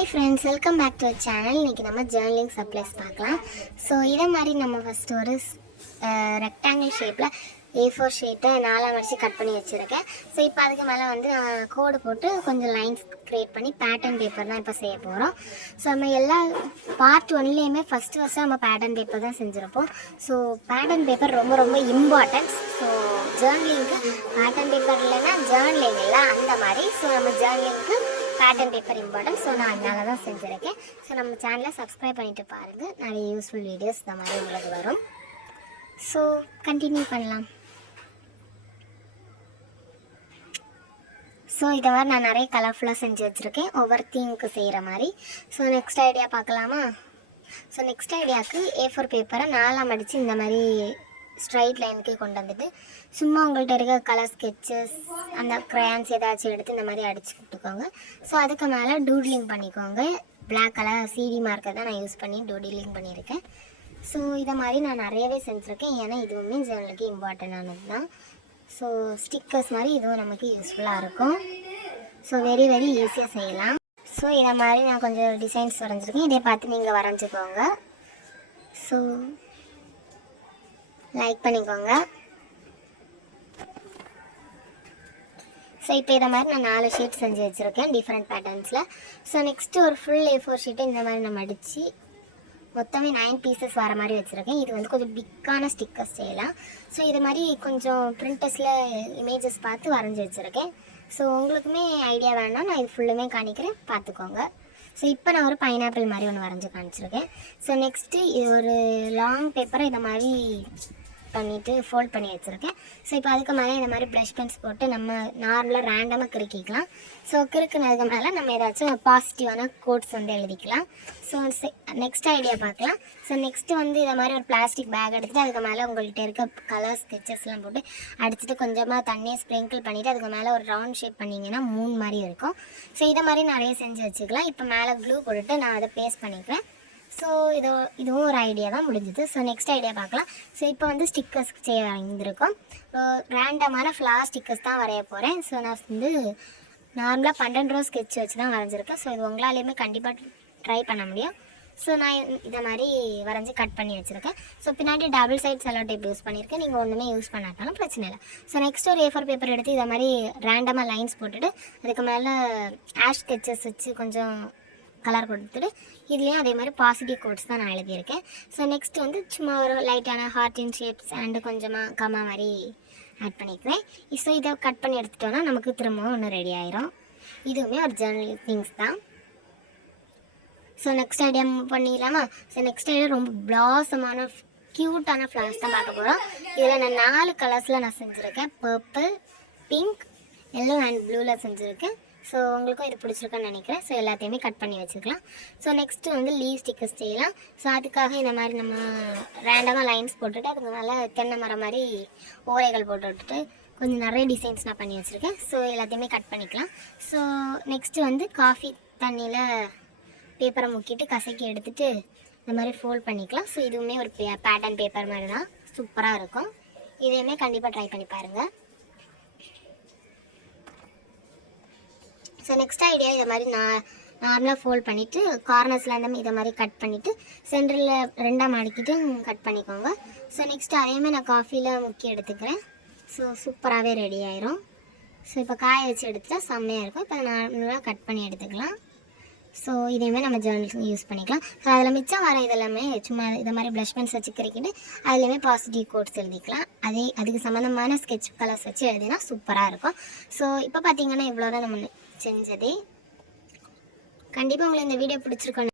Hi friends, welcome back to our channel. இன்னைக்கு நம்ம journaling supplies பார்க்கலாம். ஸோ இதை மாதிரி நம்ம ஃபஸ்ட்டு ஒரு ரெக்டாங்கிள் ஷேப்பில் A4 ஷீட்டை நாலாக மடித்து கட் பண்ணி வச்சுருக்கேன். ஸோ இப்போ அதுக்கு மேலே வந்து நான் கோடு போட்டு கொஞ்சம் லைன்ஸ் க்ரியேட் பண்ணி பேட்டர்ன் பேப்பர் தான் இப்போ செய்ய போகிறோம். ஸோ நம்ம எல்லா பார்ட் ஒன்லேயுமே ஃபஸ்ட்டு நம்ம பேட்டர்ன் பேப்பர் தான் செஞ்சுருப்போம். ஸோ பேட்டர்ன் பேப்பர் ரொம்ப ரொம்ப இம்பார்ட்டன்ட். ஸோ ஜர்னலிங்க்கு பேட்டர்ன் பேப்பர் இல்லைன்னா ஜர்னலிங் இல்லை அந்த மாதிரி. ஸோ நம்ம ஜர்னலிங்க்கு பேட்டர்ன் பேப்பர் இம்பார்ட்டன்ட். ஸோ நான் அதனால தான் செஞ்சுருக்கேன். ஸோ நம்ம சேனலை சப்ஸ்கிரைப் பண்ணிவிட்டு பாருங்கள், நிறைய யூஸ்ஃபுல் வீடியோஸ் இந்த மாதிரி உங்களுக்கு வரும். ஸோ கண்டினியூ பண்ணலாம். ஸோ இதை மாதிரி நான் நிறைய கலர்ஃபுல்லாக செஞ்சு வச்சுருக்கேன், ஒவ்வொரு தீமுக்கு செய்கிற மாதிரி. ஸோ நெக்ஸ்ட் ஐடியா பார்க்கலாமா? ஸோ நெக்ஸ்ட் ஐடியாவுக்கு A4 பேப்பரை நாலாக மடித்து இந்த மாதிரி ஸ்ட்ரைட் லைனுக்கே கொண்டு வந்துட்டு சும்மா உங்கள்கிட்ட இருக்க கலர் ஸ்கெட்சஸ் அந்த க்ரையான்ஸ் ஏதாச்சும் எடுத்து இந்த மாதிரி அடித்து கொடுத்துக்கோங்க. ஸோ அதுக்கு மேலே டூட்லிங் பண்ணிக்கோங்க. பிளாக் கலர் CD மார்க்கர் தான் நான் யூஸ் பண்ணி டூட்லிங் பண்ணியிருக்கேன். ஸோ இதை மாதிரி நான் நிறையவே செஞ்சுருக்கேன், ஏன்னா இதுவுமே ஜர்னலுக்கு இம்பார்ட்டண்டானது தான். ஸோ ஸ்டிக்கர்ஸ் மாதிரி இதுவும் நமக்கு யூஸ்ஃபுல்லாக இருக்கும். ஸோ வெரி ஈஸியாக செய்யலாம். ஸோ இதை மாதிரி நான் கொஞ்சம் டிசைன்ஸ் வரைஞ்சிருக்கேன், இதை பார்த்து நீங்கள் வரைஞ்சிக்கோங்க. ஸோ லைக் பண்ணிக்கோங்க. ஸோ இப்போ இதை மாதிரி நான் 4 ஷீட் செஞ்சு வச்சுருக்கேன் டிஃப்ரெண்ட் பேட்டர்ன்ஸில். ஸோ நெக்ஸ்ட்டு ஒரு ஃபுல் A4 ஷீட்டை இந்த மாதிரி நம்ம அடித்து மொத்தமே 9 பீசஸ் வர மாதிரி வச்சுருக்கேன். இது வந்து கொஞ்சம் பிக்கான ஸ்டிக்கர்ஸ் செய்யலாம். ஸோ இது மாதிரி கொஞ்சம் பிரிண்டர்ஸில் இமேஜஸ் பார்த்து வரைஞ்சி வச்சுருக்கேன். ஸோ உங்களுக்குமே ஐடியா வேணாம், நான் இது ஃபுல்லுமே காணிக்கிறேன், பார்த்துக்கோங்க. ஸோ இப்போ நான் ஒரு பைனாப்பிள் மாதிரி ஒன்று வரைஞ்சி காமிச்சிருக்கேன். ஸோ நெக்ஸ்ட்டு இது ஒரு லாங் பேப்பரை இதை மாதிரி பண்ணிவிட்டு ஃபோல்ட் பண்ணி வச்சுருக்கேன். ஸோ இப்போ அதுக்கு மேலே இந்த மாதிரி ப்ரஷ் பென்ஸ் போட்டு நம்ம நார்மலாக ரேண்டமாக கிறுக்கிக்கலாம். ஸோ கிறுக்குனதுக்கு மேலே நம்ம ஏதாச்சும் பாசிட்டிவான கோட்ஸ் வந்து எழுதிக்கலாம். ஸோ நெக்ஸ்ட் ஐடியா பார்க்கலாம். ஸோ நெக்ஸ்ட்டு வந்து இதை மாதிரி ஒரு பிளாஸ்டிக் பேக் எடுத்துகிட்டு அதுக்கு மேலே உங்கள்கிட்ட இருக்க கலர் ஸ்கெச்சஸ்லாம் போட்டு அடிச்சுட்டு கொஞ்சமாக தண்ணியை ஸ்ப்ரிங்கிள் பண்ணிவிட்டு அதுக்கு மேலே ஒரு ரவுண்ட் ஷேப் பண்ணிங்கன்னா மூணு மாதிரி இருக்கும். ஸோ இதை மாதிரி நிறைய செஞ்சு வச்சுக்கலாம். இப்போ மேலே க்ளூ போட்டுட்டு நான் அதை பேஸ்ட் பண்ணிக்கிறேன். ஸோ இதுவும் ஒரு ஐடியா தான் முடிஞ்சுது. ஸோ நெக்ஸ்ட் ஐடியா பார்க்கலாம். ஸோ இப்போ வந்து ஸ்டிக்கர்ஸ் செய்ய வந்திருக்கோம். ரேண்டமான ஃப்ளார் ஸ்டிக்கர்ஸ் தான் வரைய போகிறேன். ஸோ நான் வந்து நார்மலாக 12 ரோ ஸ்கெட்ச் வச்சு தான் வரைஞ்சிருக்கேன். ஸோ இது உங்களாலேயுமே கண்டிப்பாக ட்ரை பண்ண முடியும். ஸோ நான் இதை மாதிரி வரைஞ்சி கட் பண்ணி வச்சுருக்கேன். ஸோ பின்னாடி double side cello tape use பண்ணியிருக்கேன், நீங்கள் ஒன்றுமே யூஸ் பண்ணாட்டாலும் பிரச்சனை இல்லை. ஸோ நெக்ஸ்ட் ஒரு A4 பேப்பர் எடுத்து இதை மாதிரி ரேண்டமாக லைன்ஸ் போட்டுட்டு அதுக்கு மேலே ஆஷ் ஸ்கெச்சஸ் வச்சு கொஞ்சம் கலர் கொடுத்துட்டு இதுலேயும் அதே மாதிரி பாசிட்டிவ் கோட்ஸ் தான் நான் எழுதியிருக்கேன். ஸோ நெக்ஸ்ட் வந்து சும்மா ஒரு லைட்டான ஹார்டின் ஷேப்ஸ் அண்டு கொஞ்சமாக கம்மா மாதிரி ஆட் பண்ணிக்கிறேன். ஸோ இதை கட் பண்ணி எடுத்துட்டோன்னா நமக்கு திரும்பவும் ஒன்று ரெடி ஆயிரும். இதுவுமே ஒரு ஜர்னல் திங்ஸ் தான். ஸோ நெக்ஸ்ட் ஐடியா பண்ணிடலாமா? ஸோ நெக்ஸ்ட் ஐடியா ரொம்ப பிளாசமான க்யூட்டான ஃப்ளவர்ஸ் தான் பார்க்க போகிறோம். இதில் நான் 4 கலர்ஸில் நான் செஞ்சுருக்கேன். பர்பிள், பிங்க், எல்லோ அண்ட் ப்ளூவில் செஞ்சுருக்கேன். ஸோ உங்களுக்கும் இது பிடிச்சிருக்குன்னு நினைக்கிறேன். ஸோ எல்லாத்தையுமே கட் பண்ணி வச்சுக்கலாம். ஸோ நெக்ஸ்ட்டு வந்து லீவ் ஸ்டிக்கர்ஸ் செய்யலாம். ஸோ அதுக்காக இந்த மாதிரி நம்ம ரேண்டமாக லைன்ஸ் போட்டுட்டு அதுக்கு மேலே தென்னை மரம் மாதிரி ஓரைகள் போட்டு விட்டுட்டு கொஞ்சம் நிறைய டிசைன்ஸ் நான் பண்ணி வச்சுருக்கேன். ஸோ எல்லாத்தையுமே கட் பண்ணிக்கலாம். ஸோ நெக்ஸ்ட்டு வந்து காஃபி தண்ணியில் பேப்பரை முக்கிட்டு கசக்கி எடுத்துகிட்டு இந்த மாதிரி ஃபோல்ட் பண்ணிக்கலாம். ஸோ இதுவுமே ஒரு பேட்டர்ன் பேப்பர் மாதிரி தான், சூப்பராக இருக்கும். இதையுமே கண்டிப்பாக ட்ரை பண்ணி பாருங்கள். ஸோ நெக்ஸ்ட் ஐடியா இதை மாதிரி நான் நார்மலாக ஃபோல்ட் பண்ணிவிட்டு கார்னர்ஸில் அந்த இதை மாதிரி கட் பண்ணிவிட்டு சென்டரில் 2ஆக மடக்கிட்டு கட் பண்ணிக்கோங்க. ஸோ நெக்ஸ்ட்டு அதையுமே நான் காஃபியில் முக்கி எடுத்துக்கிறேன். ஸோ சூப்பராகவே ரெடி ஆயிரும். ஸோ இப்போ காய வச்சு எடுத்துட்டா செம்மையாக இருக்கும். இப்போ நார்மலாக கட் பண்ணி எடுத்துக்கலாம். ஸோ இதையுமே நம்ம ஜர்னலுக்கு யூஸ் பண்ணிக்கலாம். ஸோ அதில் மிச்சம் வர இதெல்லாமே சும்மா இதை மாதிரி ப்ளஷ் பென்ஸ் வச்சு கிறிக்கிட்டு அதுலேயுமே பாசிட்டிவ் கோட்ஸ் எழுதிக்கலாம். அதுக்கு சம்மந்தமான ஸ்கெட்ச் கலர்ஸ் வச்சு எழுதினா சூப்பராக இருக்கும். ஸோ இப்போ பார்த்தீங்கன்னா இவ்வளோ தான் நம்ம செஞ்சது. கண்டிப்பாக உங்களுக்கு இந்த வீடியோ பிடிச்சிருக்கோம்.